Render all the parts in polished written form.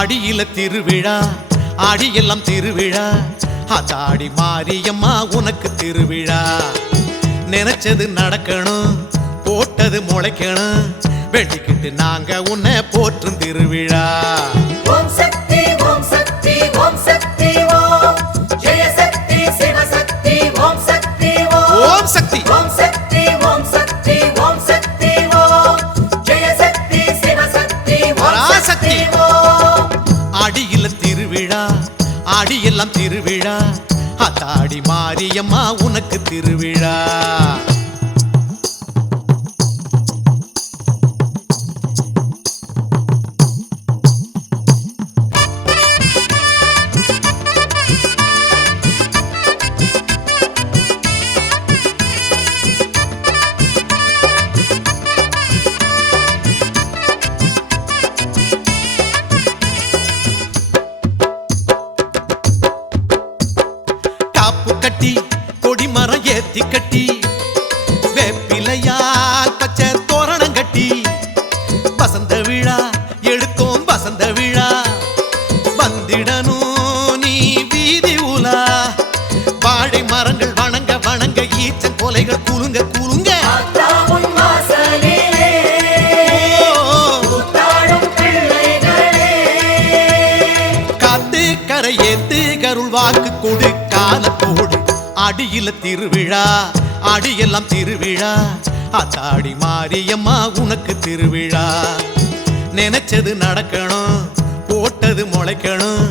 ஆடியில திருவிழா ஆடியெல்லாம் திருவிழா ஆத்தாடி மாரியம்மா உனக்கு திருவிழா நினைச்சது நடக்கணும் போட்டது முளைக்கணும் வெட்டிக்கிட்டு நாங்க உன்னை போற்றும் திருவிழா ஓம் சக்தி ஓம் சக்தி ஓம் சக்தி ஓம் ஜெய சக்தி சிவசக்தி ஓம் சக்தி ஓம் சக்தி ஓம் சக்தி ஓம் சக்தி ஓம் சக்தி ஓம் ஜெய சக்தி சிவசக்தி ஓம் சக்தி ஓம் ஆடியில திருவிழா ஆடியெல்லாம் திருவிழா ஆத்தாடி மாரியம்மா உனக்கு திருவிழா கட்டி கொடிமரம் ஏத்தி கட்டி வேப்பிலையால் பச்சை தோரணம் கட்டி வசந்த விழா எடுத்தோம் வசந்த விழா வந்திடணும் நீ வீதி உலா வாழை மரங்கள் வணங்க வணங்க ஈச்சன் கொலைகள் குலுங்க குலுங்க காத்து கரை ஏத்து கருள் வாக்கு கொடு காலத்தோடு ஆடியில திருவிழா ஆடியெல்லாம் திருவிழா ஆத்தாடி மாரியம்மா உனக்கு திருவிழா நினைச்சது நடக்கணும் போட்டது முளைக்கணும்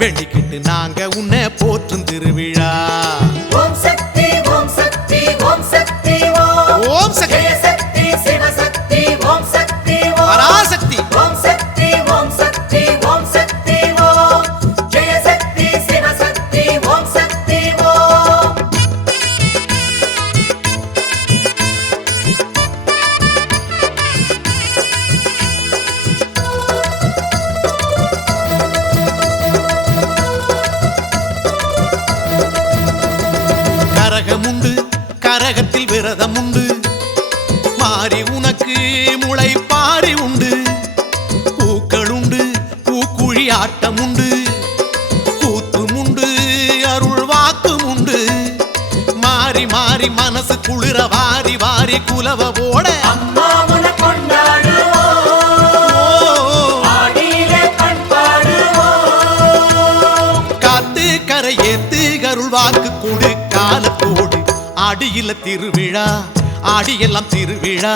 வெண்டிக்கிட்டு நாங்க உன்னை போற்றும் திருவிழா ஓம் சக்தி ஓம் சக்தி ஓம் சக்தி ஓம் சக்தி சக்தி சிவசக்தி ஓம் சக்தி பராசக்தி ஓம் சக்தி ஓம் சக்தி ஓம் சக்தி ஓம் ஜெய சக்தி சிவசக்தி ஓம் சக்தி ஓம் கரகமுண்டு கரகத்தில் விரதம் உண்டு மாறி உனக்கு முளை பாரி உண்டு பூக்கள் உண்டு பூக்குழி ஆட்டம் உண்டு கூத்தும் உண்டு அருள் வாக்கும் உண்டு மாறி மாறி மனசு குளிர வாரி வாரி குலவ ஓட அம்மா உன்னை கொண்டாடுவோம் ஆடியிலே பண்பாடுவோம் காத்து கரை ஏத்து கருள் வாக்கு கொடு காலத்தோடு ஆடியில திருவிழா ஆடியெல்லாம் திருவிழா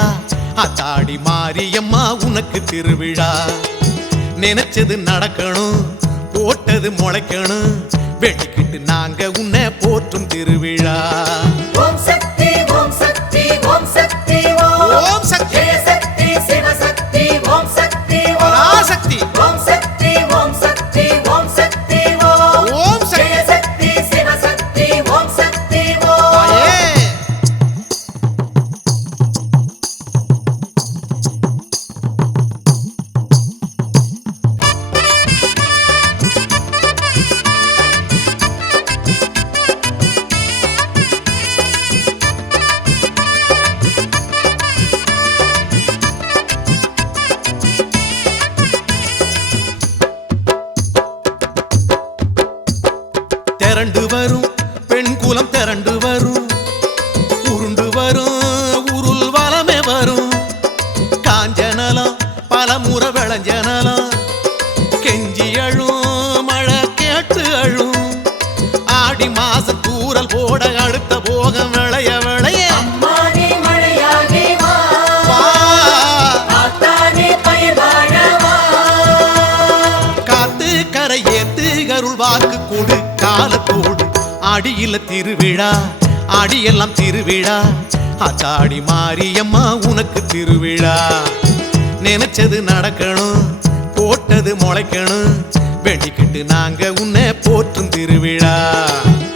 ஆத்தாடி மாரியம்மா உனக்கு திருவிழா நினைச்சது நடக்கணும் போட்டது முளைக்கணும் வெட்டிக்கிட்டு நாங்க உன்னை போற்றும் திருவிழா ஓம் சக்தி ஓம் சக்தி ஓம் சக்தி ஓம் சக்தி ஜெய சக்தி சிவசக்தி ஓம் சக்தி பராசக்தி ஓம் சக்தி ஓம் சக்தி ஓம் சக்தி ஓம் சக்தி ஜெய சக்தி சிவசக்தி ஓம் சக்தி ஓம் தாயே திரண்டு வரும் பெண் குலம் திரண்டு வரும் உருண்டு வரும் உருள் வளமே வரும் காஞ்சனலம் பல முறை விளைஞ்சனலம் கெஞ்சி அழும் மழை கேட்டு அழும் ஆடி மாசம் தூரல் போட அடுத்த போகம் விளைய விளைய அம்மானே மழையாகி வா வா. ஆத்தானே பயிர் வாழவா காத்து கரை ஏத்து கருள் வாக்கு கொடு காலத்தோடு ஆடியில திருவிழா ஆடியெல்லாம் திருவிழா ஆத்தாடி மாரியம்மா உனக்கு திருவிழா நினைச்சது நடக்கணும் போட்டது முளைக்கணும் வெட்டிக்கிட்டு நாங்க உன்னை போற்றும் திருவிழா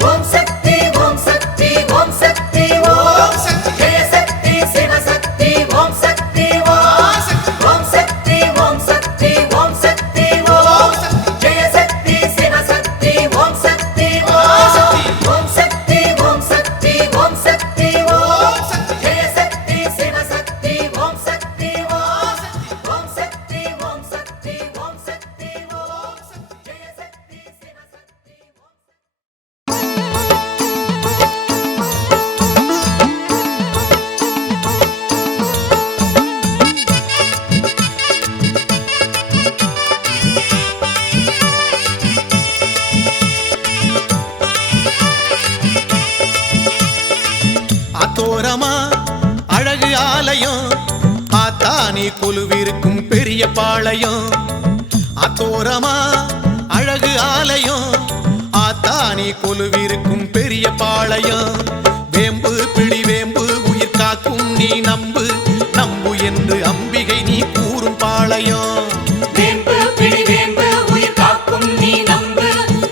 ஓம் சக்தி ஓம் சக்தி ஓம் சக்தி ஓம் சக்தி. ஜெய சக்தி சிவசக்தி ஓம் சக்தி பராசக்தி. ஓம் சக்தி ஓம் சக்தி ஓம் சக்தி ஓம் சக்தி. ஜெய சக்தி சிவசக்தி ஓம் சக்தி பராசக்தி. ஓம் சக்தி ஓம் சக்தி ஓம் சக்தி ஓம் சக்தி. ஜெய சக்தி சிவசக்தி ஓம் சக்தி ஓம் சக்தி ஓம் சக்தி ஓம் சக்தி ஓம் சக்தி ஓம் அத்தோரமா அழகு ஆலயம் ஆத்தானி கொலுவிருக்கும் பெரிய பாளையம் அத்தோரமா அழகு ஆலயம் ஆத்தானி கொலுவிருக்கும் பெரிய பாளையம் வேம்பு பிடி வேம்பு உயிர் காக்கும் நீ நம்பு நம்பு என்று அம்பிகை நீ கூறும் பாளையம் வேம்பு பிடி வேம்பு உயிர் காக்கும் நீ நம்பு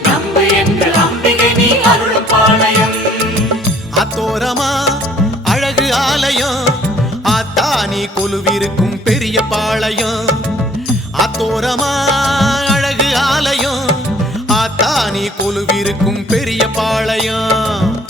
நம்பு என்று அம்பிகை நீ அருளும் பாளையம் அத்தோரமா அழகு ஆலயம் ஆத்தானி கொலுவிருக்கும் பெரிய பாளையம் அத்தோரமா அழகு ஆலயம் ஆத்தானி கொலுவிருக்கும் பெரிய பாளையம்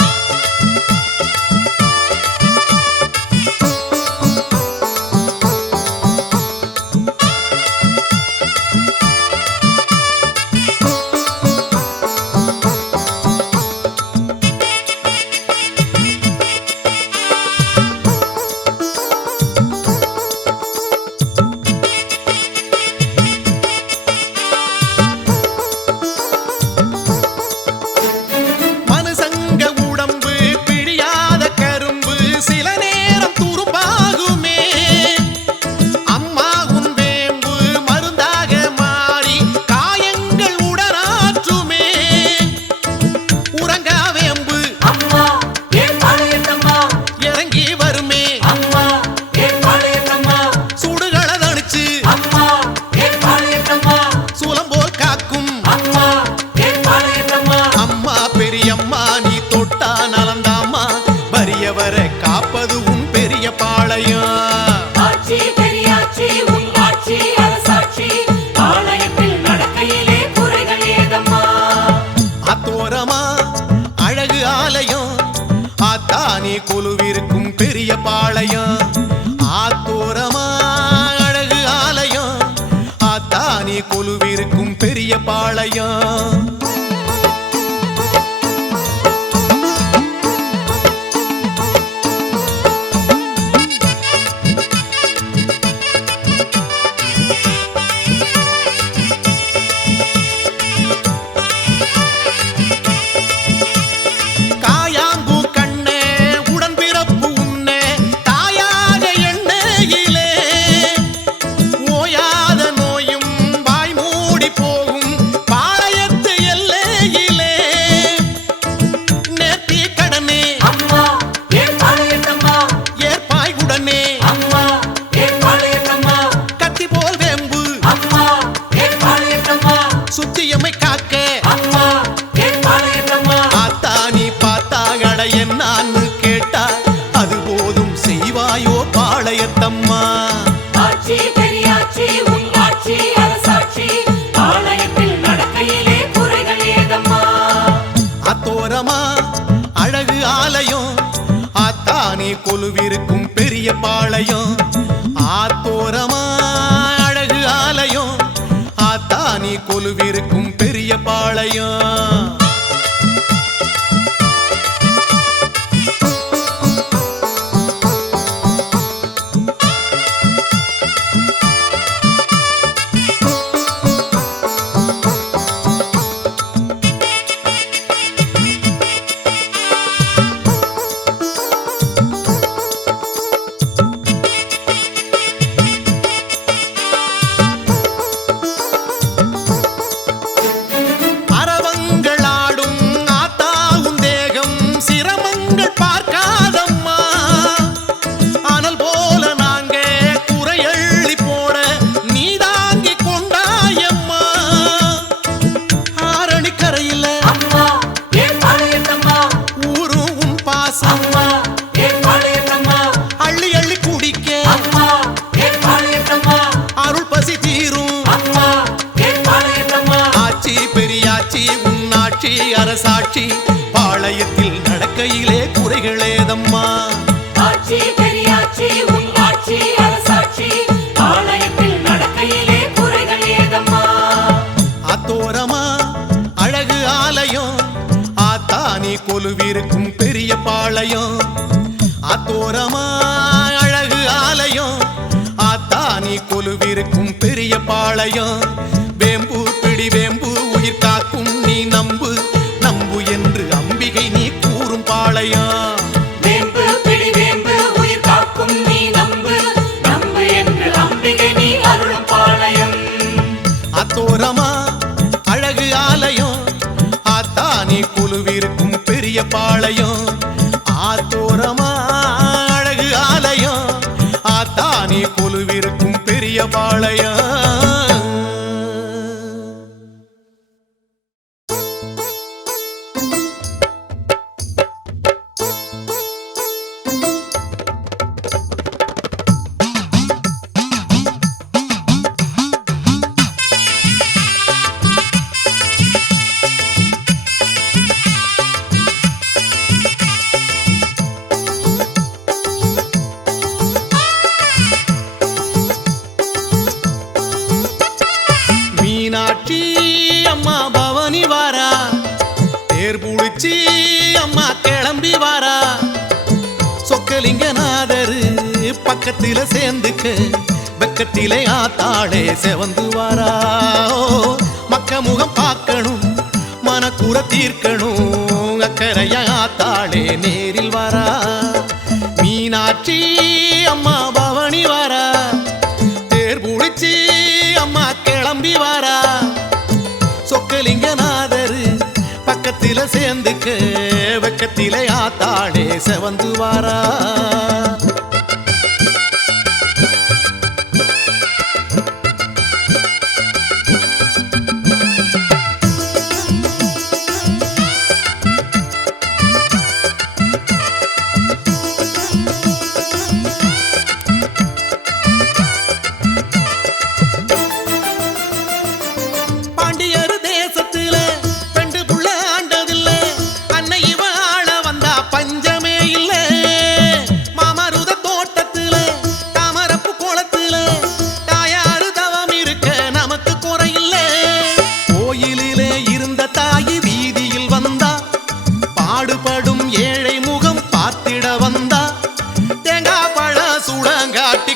காப்பது உன் பெரிய பாளையம் ஆட்சி பெரியாட்சி உன் ஆட்சி அரசாட்சி பாளையத்தில் நடக்கையிலே குறைகள் ஏதம்மா அத்தோரமா அழகு ஆலயம் ஆத்தானி கொலுவிருக்கும் பெரிய பாளையம் ஆத்தோரமா அழகு ஆலயம் ஆத்தானி கொலுவிருக்கும் பெரிய பாளையம் சுத்தியமை காக்க அம்மா ஆத்தானி பார்த்தாகட என்னான்னு கேட்டா அது போதும் செய்வாயோ பாளையத்தம்மா ஆட்சி பெரியாட்சி உன் ஆட்சி அரசாட்சி பாளையத்தில் நடக்கையிலே குறைகள் ஏதம்மா அத்தோரமா அழகு ஆலயம் ஆத்தானி கொலுவிருக்கும் பெரிய பாளையம் ஆத்தோரமா அழகு ஆலயம் ஆத்தானி கொலுவிருக்கும் பெரிய பாளையம் அரசாட்சி பாளையத்தில் நடக்கையிலே குறைகளேதம்மா ஆட்சி பெரியாட்சி உன் ஆட்சி அரசாட்சி பாளையத்தில் நடக்கையிலே குறைகள் ஏதம்மா அத்தோரமா அழகு ஆலயம் ஆத்தானி கொலுவிருக்கும் பெரிய பாளையம் அத்தோரமா அழகு ஆலயம் ஆத்தானி கொலுவிருக்கும் பெரிய பாளையம் வேம்பு பிடி வேம்பு உயிர் காக்கும் நீ நம்பு நம்பு என்று அம்பிகை நீ கூறும் பாளையம் வேம்பு பிடி பாளையம் ஆத்தோரமா அழகு ஆலயம் ஆத்தானி கொலுவிருக்கும் பெரிய பாளையம். மீனாட்சி அம்மா பவனி வாரா தேர் புடிச்சி அம்மா கிளம்பி வாரா சொக்கலிங்கநாதரு பக்கத்தில சேர்ந்துக்க வெக்கத்திலே ஆத்தாளே செவந்து வாரா. மக்க முகம் பார்க்கணும் மனக்குற தீர்க்கணும் அக்கறையா ஆத்தாளே நேரில் வாரா. மீனாட்சி அம்மா பவனி வாரா தேர் புடிச்சி அம்மா கிளம்பி வாரா சொக்கலிங்கநாதரு பக்கத்தில சேர்ந்துக்க வெக்கத்திலே ஆத்தாளே செவந்து வாரா.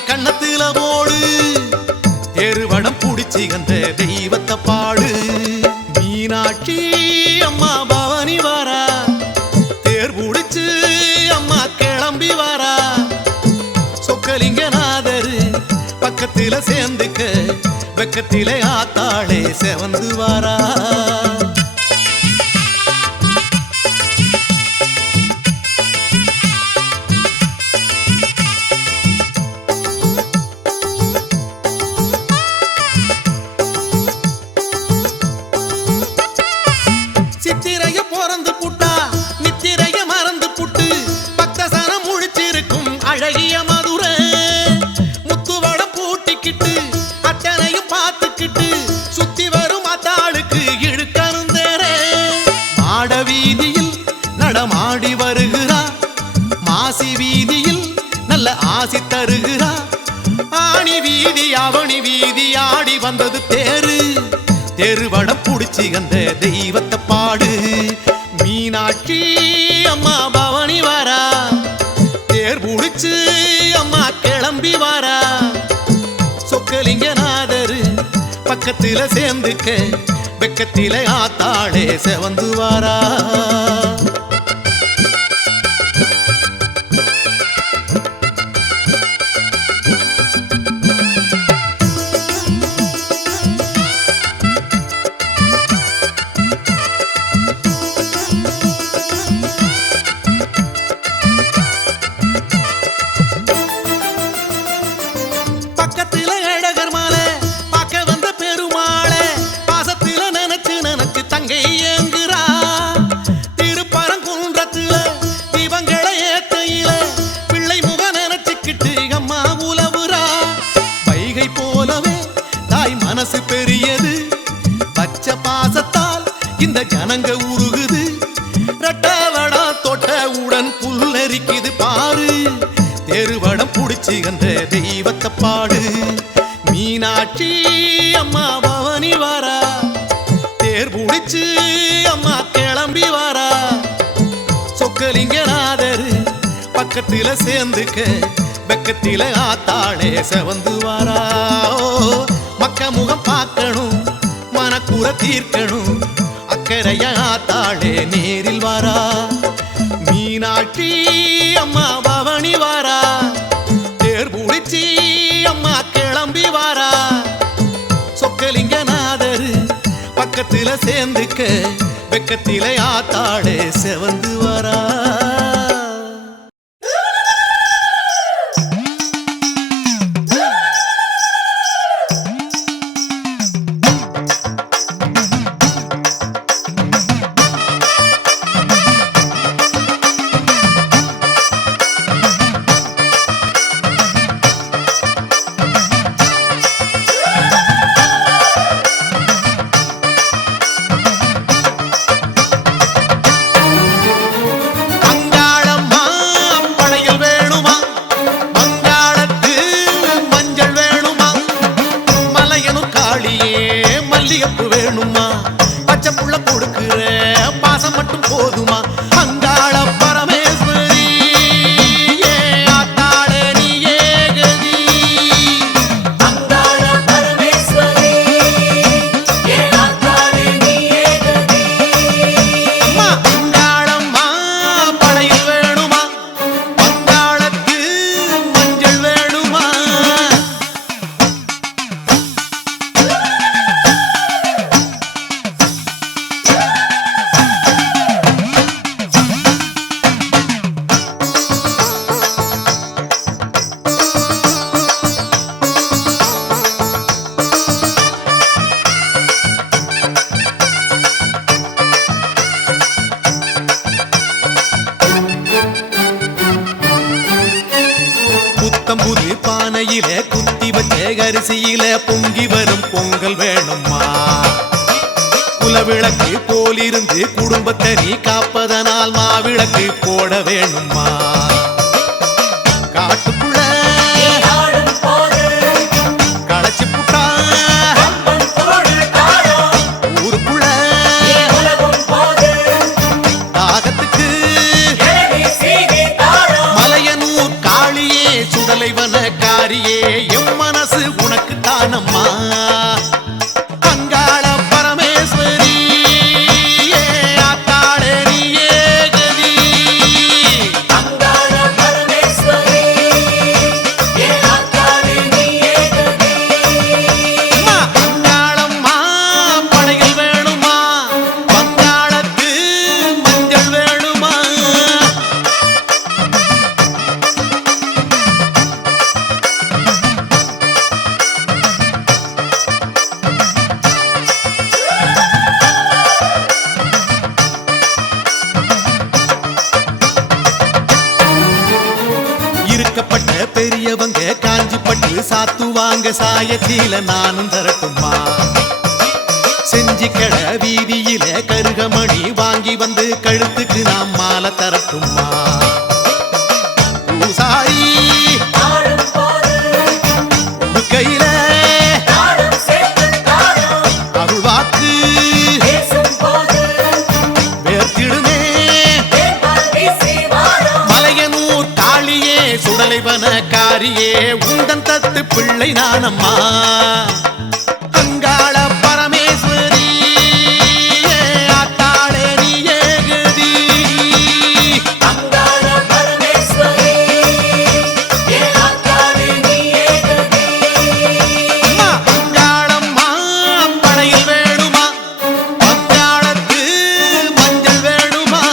கண்ணத்தில போடு தெருவடம் புடிச்சி அந்த தெய்வத்தை பாடு. மீனாட்சி அம்மா பவனி வாரா தேர் புடிச்சு அம்மா கிளம்பி வாரா சொக்கலிங்கநாதரு பக்கத்தில சேர்ந்துக்க வெக்கத்திலே ஆத்தாளே செவந்து வாரா. சித்திரைய பிறந்து புட்டா நித்திரைய மறந்து புட்டு பக்தசனம் முழிச்சிருக்கும் அழகிய மதுரை முத்துவடம் பூட்டிக்கிட்டு அட்டனையும் பார்த்துக்கிட்டு சுத்தி வரும் அத்தாளுக்கு இழுக்கருந்தேரே. மாட வீதியில் நடமாடி வருகிறா மாசி வீதியில் நல்ல ஆசி தருகிறா. ஆணி வீதி அவனி வீதி ஆடி வந்தது தேரு தெருவடம் புடிச்சி அந்த தெய்வத்தை பாடு. மீனாட்சி அம்மா பவனி வாரா தேர் புடிச்சு அம்மா கிளம்பி வாரா சொக்கலிங்கநாதரு பக்கத்தில சேர்ந்துக்க வெக்கத்திலே ஆத்தாளே செவந்து வாரா. மனசு பெரியது பச்ச பாசத்தால் இந்த ஜனங்க உருகுது. ரெட்டவடா தொட்டவுடன் புல்லரிக்குது பாரு தெருவடம் புடிச்சு அந்த தெய்வத்தை பாடு. மீனாட்சி அம்மா பவனி வாரா தேர் புடிச்சு அம்மா கிளம்பி வாரா சொக்கலிங்கநாதரு பக்கத்தில சேர்ந்துக்க வெக்கத்தில ஆத்தாளே செவந்து வாரா. மக்க முகம் பார்க்கணும் மனக்குற தீர்க்கணும் அக்கறையா ஆத்தாளே நேரில் வாரா. மீனாட்சி அம்மா பவனி வாரா தேர் புடிச்சி அம்மா கிளம்பி வாரா சொக்கலிங்கநாதரு பக்கத்தில சேர்ந்துக்க வெக்கத்தில ஆத்தாடே செவந்து வரா. மல்லிகைப்பூ வேணுமா பச்சை புள்ள கொடுக்கிற பாசம் மட்டும் போதுமா அங்காள பரமேஸ்வரி ஆத்தாளே நீ ஏகதி. அங்காள பரமேஸ்வரி ஆத்தாளே நீ ஏகதி. அம்மா அங்காளம்மா படையில் வேணுமா அங்காளத்து மஞ்சள் வேணுமா. புத்தம்புது பானையில குத்தி வச்ச அரிசியில பொங்கி வரும் பொங்கல் வேணுமா. குலவிளக்கு போலிருந்து குடும்பத்தை நீ காப்பதனால் மாவிளக்கு போட வேணுமா. காட்டுக்குள்ள களைச்சு புட்டா ஊருக்குள்ள தாகத்துக்கு மலையனூர் காளியே சுடலைவன காரியே எம் மனசு உனக்கு தானம்மா. அங்காள பரமேஸ்வரி ஆத்தாளே நீ ஏகதி. அங்காள பரமேஸ்வரி ஆத்தாளே நீ ஏகதி. அம்மா அங்காளம்மா படையில் வேணுமா அங்காளத்து மஞ்சள் வேணுமா. இருக்கப்பட்ட பெரியவங்க காஞ்சிப்பட்டு சாத்துவாங்க சாயத்தில நானும் தரட்டுமா. செஞ்சி கட வீதியில கருகமணி வாங்கி வந்து கழுத்துக்கு நாம் மாலை தரட்டுமா. பூசாரி கையில அருள்வாக்கு வேர்த்திடுமே மலையனூர் காளியே சுடலைவன காரியே உந்தன் தத்து பிள்ளை நானம்மா. அங்காள பரமேஸ்வரி ஆத்தாளே நீ ஏகதி. அங்காள பரமேஸ்வரி ஆத்தாளே நீ ஏகதி. அம்மா அங்காளம்மா படையில் வேணுமா அங்காளத்து மஞ்சள் வேணுமா.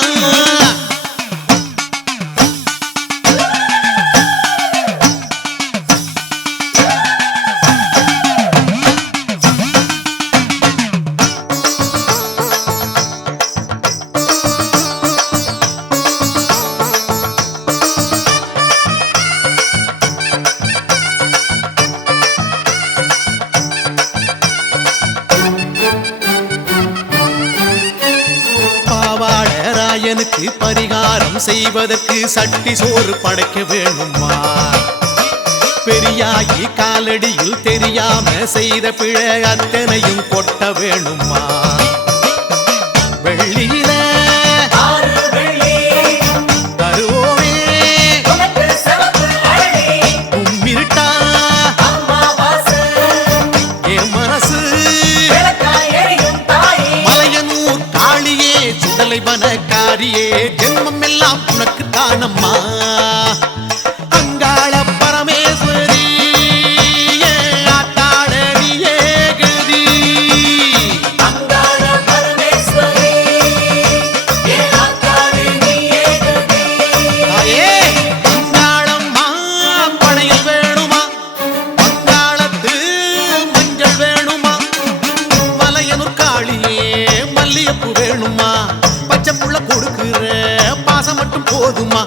பாவாடராயனுக்கு பரிகாரம் செய்வதற்கு சட்டி சோறு படைக்க வேணுமா. பெரியாகி காலடியில் தெரியாம செய்த பிழை அத்தனையும் கொட்ட வேணுமா. வெள்ளியில தருவோமே கும்மிருட்டா என் மனசு மலையனூர் காளியே சுடலைவன காரியே ஜென்மம் எல்லாம் உனக்கு தானம்மா. அங்காள பரமேஸ்வரி ஆத்தாளே நீ ஏகதி. அங்காள வேணுமா பச்சை புள்ள கொடுக்குற பாசம் மட்டும் போதுமா